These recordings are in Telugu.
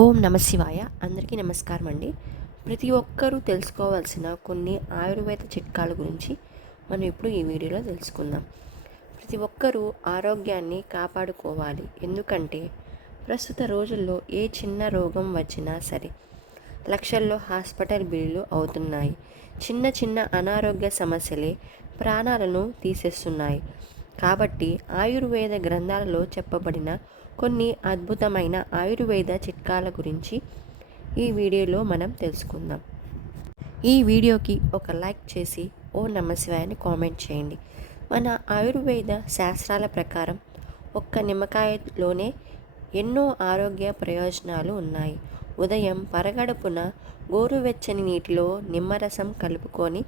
ఓం నమ శివాయ. అందరికీ నమస్కారం అండి. ప్రతి ఒక్కరూ తెలుసుకోవాల్సిన కొన్ని ఆయుర్వేద చిట్కాల గురించి మనం ఇప్పుడు ఈ వీడియోలో తెలుసుకుందాం. ప్రతి ఒక్కరూ ఆరోగ్యాన్ని కాపాడుకోవాలి. ఎందుకంటే ప్రస్తుత రోజుల్లో ఏ చిన్న రోగం వచ్చినా సరే లక్షల్లో హాస్పిటల్ బిల్లులు అవుతున్నాయి. చిన్న చిన్న అనారోగ్య సమస్యలే ప్రాణాలను తీసేస్తున్నాయి. కాబట్టి ఆయుర్వేద గ్రంథాలలో చెప్పబడిన కొన్ని అద్భుతమైన ఆయుర్వేద చిట్కాల గురించి ఈ వీడియోలో మనం తెలుసుకుందాం. ఈ వీడియోకి ఒక లైక్ చేసి ఓ నమశివాయని కామెంట్ చేయండి. మన ఆయుర్వేద శాస్త్రాల ప్రకారం ఒక్క నిమ్మకాయలోనే ఎన్నో ఆరోగ్య ప్రయోజనాలు ఉన్నాయి. ఉదయం పరగడుపున గోరువెచ్చని నీటిలో నిమ్మరసం కలుపుకొని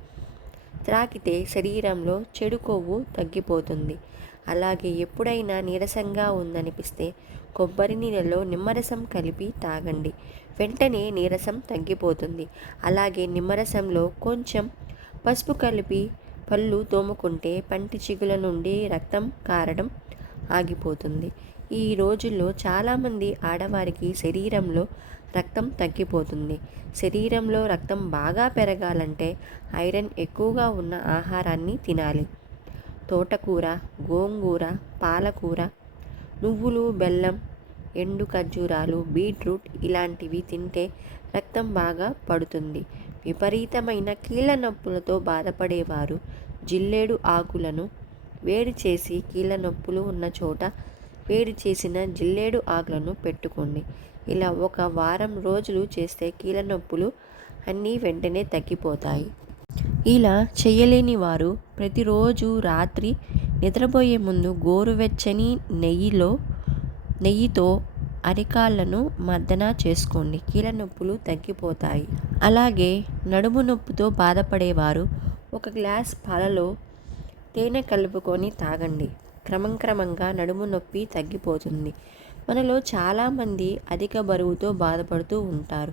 త్రాగితే శరీరంలో చెడు కొవ్వు తగ్గిపోతుంది. అలాగే ఎప్పుడైనా నీరసంగా ఉందనిపిస్తే కొబ్బరి నీళ్ళలో నిమ్మరసం కలిపి తాగండి. వెంటనే నీరసం తగ్గిపోతుంది. అలాగే నిమ్మరసంలో కొంచెం పసుపు కలిపి పళ్ళు తోముకుంటే పంటి చిగుల నుండి రక్తం కారడం ఆగిపోతుంది. ఈ రోజుల్లో చాలామంది ఆడవారికి శరీరంలో రక్తం తగ్గిపోతుంది. శరీరంలో రక్తం బాగా పెరగాలంటే ఐరన్ ఎక్కువగా ఉన్న ఆహారాన్ని తినాలి. తోటకూర గోంగూర పాలకూర నువ్వులు బెల్లం ఎండు ఖర్జూరాలు బీట్రూట్ ఇలాంటివి తింటే రక్తం బాగా పడుతుంది. విపరీతమైన కీళ్ళ నొప్పులతో బాధపడేవారు. జిల్లేడు ఆకులను వేడి చేసి కీళ్ళ నొప్పులు ఉన్న చోట వేడి చేసిన జిల్లేడు ఆకులను పెట్టుకోండి. ఇలా ఒక వారం రోజులు చేస్తే కీళ్ళ నొప్పులు అన్నీ వెంటనే తగ్గిపోతాయి. ఇలా చేయలేని వారు ప్రతిరోజు రాత్రి నిద్రపోయే ముందు గోరువెచ్చని నెయ్యిలో నెయ్యితో అరికాళ్ళను మర్దన చేసుకోండి. కీళ్ళ నొప్పులు తగ్గిపోతాయి. అలాగే నడుము నొప్పితో బాధపడేవారు ఒక గ్లాస్ పాలలో తేనె కలుపుకొని తాగండి. క్రమం క్రమంగా నడుము నొప్పి తగ్గిపోతుంది. మనలో చాలామంది అధిక బరువుతో బాధపడుతూ ఉంటారు.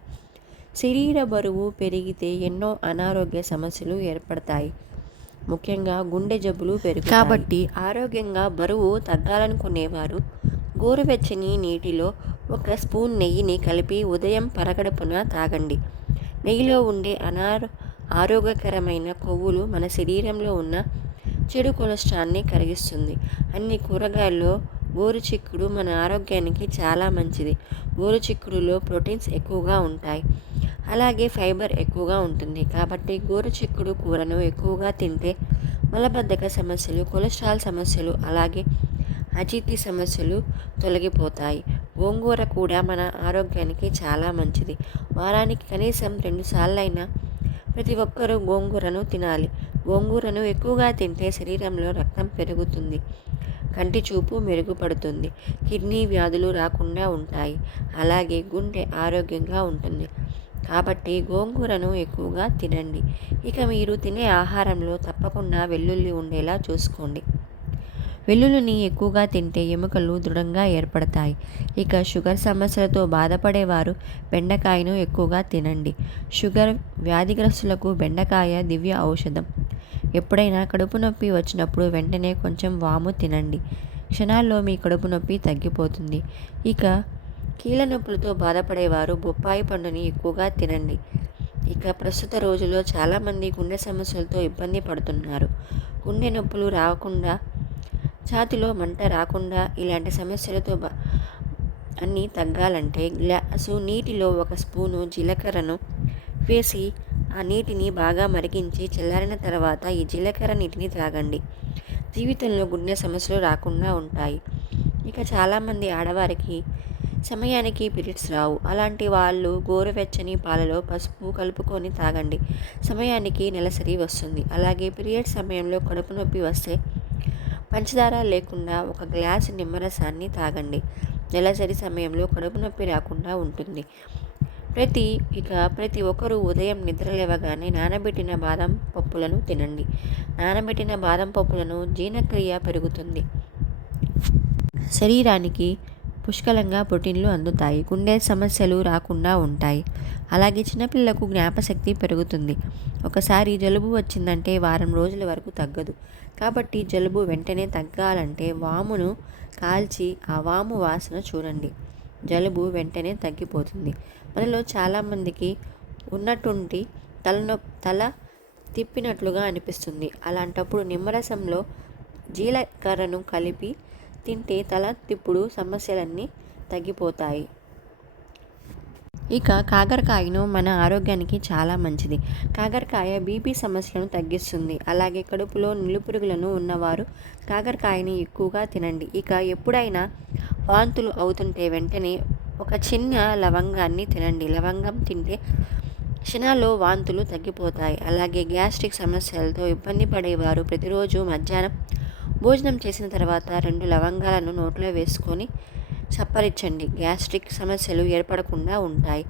శరీర బరువు పెరిగితే ఎన్నో అనారోగ్య సమస్యలు ఏర్పడతాయి. ముఖ్యంగా గుండె జబ్బులు పెరుగు కాబట్టి ఆరోగ్యంగా బరువు తగ్గాలనుకునేవారు గోరువెచ్చని నీటిలో ఒక స్పూన్ నెయ్యిని కలిపి ఉదయం పరగడుపున తాగండి. నెయ్యిలో ఉండే అనారో ఆరోగ్యకరమైన కొవ్వులు మన శరీరంలో ఉన్న చెడు కొలెస్ట్రాల్ని కరిగిస్తుంది. అన్ని కూరగాయల్లో గోరుచిక్కుడు మన ఆరోగ్యానికి చాలా మంచిది. గోరుచిక్కుడులో ప్రోటీన్స్ ఎక్కువగా ఉంటాయి. అలాగే ఫైబర్ ఎక్కువగా ఉంటుంది. కాబట్టి గోరుచిక్కుడు కూరను ఎక్కువగా తింటే మలబద్ధక సమస్యలు కొలెస్ట్రాల్ సమస్యలు అలాగే అజీర్తి సమస్యలు తొలగిపోతాయి. గోంగూర కూడా మన ఆరోగ్యానికి చాలా మంచిది. వారానికి కనీసం రెండు సార్లైనా ప్రతి ఒక్కరూ గోంగూరను తినాలి. గోంగూరను ఎక్కువగా తింటే శరీరంలో రక్తం పెరుగుతుంది. కంటి చూపు మెరుగుపడుతుంది. కిడ్నీ వ్యాధులు రాకుండా ఉంటాయి. అలాగే గుండె ఆరోగ్యంగా ఉంటుంది. కాబట్టి గోంగూరను ఎక్కువగా తినండి. ఇక మీరు తినే ఆహారంలో తప్పకుండా వెల్లుల్లి ఉండేలా చూసుకోండి. వెల్లుల్లిని ఎక్కువగా తింటే ఎముకలు దృఢంగా ఏర్పడతాయి. ఇక షుగర్ సమస్యలతో బాధపడేవారు బెండకాయను ఎక్కువగా తినండి. షుగర్ వ్యాధిగ్రస్తులకు బెండకాయ దివ్య ఔషధం. ఎప్పుడైనా కడుపు నొప్పి వచ్చినప్పుడు వెంటనే కొంచెం వాము తినండి. క్షణాల్లో మీ కడుపు నొప్పి తగ్గిపోతుంది. ఇక కీళ్ళ నొప్పులతో బాధపడేవారు బొప్పాయి పండుని ఎక్కువగా తినండి. ఇక ప్రస్తుత రోజుల్లో చాలామంది గుండె సమస్యలతో ఇబ్బంది పడుతున్నారు. గుండె నొప్పులు రాకుండా ఛాతిలో మంట రాకుండా ఇలాంటి సమస్యలతో బా అన్నీ తగ్గాలంటే గ్లాసు నీటిలో ఒక స్పూను జీలకర్రను వేసి ఆ నీటిని బాగా మరిగించి చల్లారిన తర్వాత ఈ జీలకర్ర నీటిని త్రాగండి జీవితంలో గుండె సమస్యలు రాకుండా ఉంటాయి. ఇక చాలామంది ఆడవారికి సమయానికి పీరియడ్స్ రావు. అలాంటి వాళ్ళు గోరువెచ్చని పాలలో పసుపు కలుపుకొని తాగండి. సమయానికి నెలసరి వస్తుంది. అలాగే పీరియడ్ సమయంలో కడుపు నొప్పి వస్తే పంచదార లేకుండా ఒక గ్లాసు నిమ్మరసాన్ని తాగండి. నెలసరి సమయంలో కడుపు నొప్పి రాకుండా ఉంటుంది. ప్రతి ఇక ప్రతి ఒక్కరూ ఉదయం నిద్ర లేవగానే నానబెట్టిన బాదం పప్పులను తినండి. నానబెట్టిన బాదం పప్పులను జీర్ణక్రియ పెరుగుతుంది. శరీరానికి పుష్కలంగా ప్రోటీన్లు అందుతాయి. గుండె సమస్యలు రాకుండా ఉంటాయి. అలాగే చిన్నపిల్లలకు జ్ఞాపశక్తి పెరుగుతుంది. ఒకసారి జలుబు వచ్చిందంటే వారం రోజుల వరకు తగ్గదు. కాబట్టి జలుబు వెంటనే తగ్గాలంటే వామును కాల్చి ఆ వాము వాసన చూడండి. జలుబు వెంటనే తగ్గిపోతుంది. మనలో చాలామందికి ఉన్నటువంటి తలనొ తల తిప్పినట్లుగా అనిపిస్తుంది. అలాంటప్పుడు నిమ్మరసంలో జీలకర్రను కలిపి తింటే తల తిప్పుడు సమస్యలన్నీ తగ్గిపోతాయి. ఇక కాకరకాయను మన ఆరోగ్యానికి చాలా మంచిది. కాకరకాయ బీపీ సమస్యలను తగ్గిస్తుంది. అలాగే కడుపులో నిలుపురుగులను ఉన్నవారు కాకరకాయని ఎక్కువగా తినండి. ఇక ఎప్పుడైనా వాంతులు అవుతుంటే వెంటనే ఒక చిన్న లవంగాన్ని తినండి. లవంగం తింటే క్షణాల్లో వాంతులు తగ్గిపోతాయి. అలాగే గ్యాస్ట్రిక్ సమస్యలతో ఇబ్బంది పడేవారు ప్రతిరోజు మధ్యాహ్నం భోజనం చేసిన తర్వాత రెండు లవంగాలను నోట్లో వేసుకొని చప్పరించండి. గ్యాస్ట్రిక్ సమస్యలు ఏర్పడకుండా ఉంటాయి.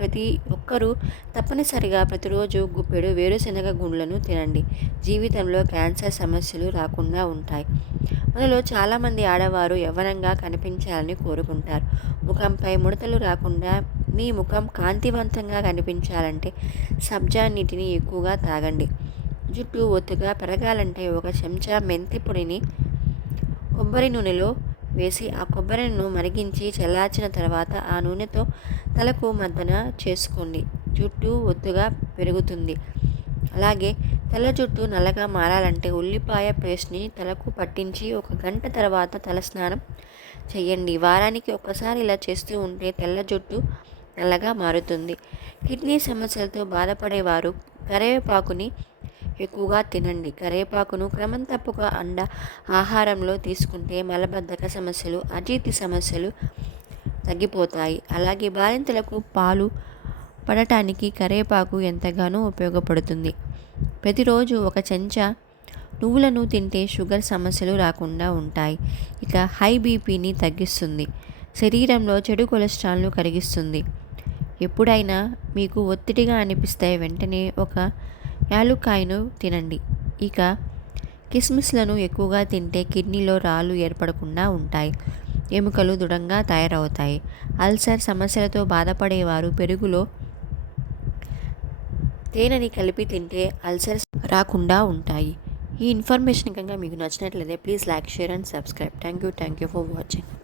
ప్రతి ఒక్కరూ తప్పనిసరిగా ప్రతిరోజు గుప్పెడు వేరుశనగ గుండ్లను తినండి. జీవితంలో క్యాన్సర్ సమస్యలు రాకుండా ఉంటాయి. మనలో చాలామంది ఆడవారు యవ్వనంగా కనిపించాలని కోరుకుంటారు. ముఖంపై ముడతలు రాకుండా మీ ముఖం కాంతివంతంగా కనిపించాలంటే సబ్జా నీటిని ఎక్కువగా తాగండి. జుట్టు ఒత్తుగా పెరగాలంటే ఒక చెంచా మెంతి పొడిని కొబ్బరి నూనెలో వేసి ఆ కొబ్బరిను మరిగించి చల్లార్చిన తర్వాత ఆ నూనెతో తలకు మద్దన చేసుకోండి. జుట్టు ఒత్తుగా పెరుగుతుంది. అలాగే తెల్ల జుట్టు నల్లగా మారాలంటే ఉల్లిపాయ పేస్ట్ని తలకు పట్టించి ఒక గంట తర్వాత తల స్నానం చేయండి వారానికి ఒకసారి ఇలా చేస్తూ ఉంటే తెల్ల జుట్టు నల్లగా మారుతుంది. కిడ్నీ సమస్యలతో బాధపడేవారు కరివేపాకుని ఎక్కువగా తినండి. కరివేపాకును క్రమం తప్పక అండ ఆహారంలో తీసుకుంటే మలబద్ధక సమస్యలు అజీర్తి సమస్యలు తగ్గిపోతాయి. అలాగే బాలింతలకు పాలు పడటానికి కరివేపాకు ఎంతగానో ఉపయోగపడుతుంది. ప్రతిరోజు ఒక చెంచా నువ్వులను తింటే షుగర్ సమస్యలు రాకుండా ఉంటాయి. ఇక హై బీపీని తగ్గిస్తుంది. శరీరంలో చెడు కొలెస్ట్రాల్ను కరిగిస్తుంది. ఎప్పుడైనా మీకు ఒత్తిడిగా అనిపిస్తే వెంటనే ఒక యాలుక్కాయను తినండి. ఇక కిస్మిస్లను ఎక్కువగా తింటే కిడ్నీలో రాళ్ళు ఏర్పడకుండా ఉంటాయి. ఎముకలు దృఢంగా తయారవుతాయి. అల్సర్ సమస్యలతో బాధపడేవారు పెరుగులో తేనెని కలిపి తింటే అల్సర్స్ రాకుండా ఉంటాయి. ఈ ఇన్ఫర్మేషన్ కనుక మీకు నచ్చినట్లయితే please like share and subscribe. Thank you thank you for watching.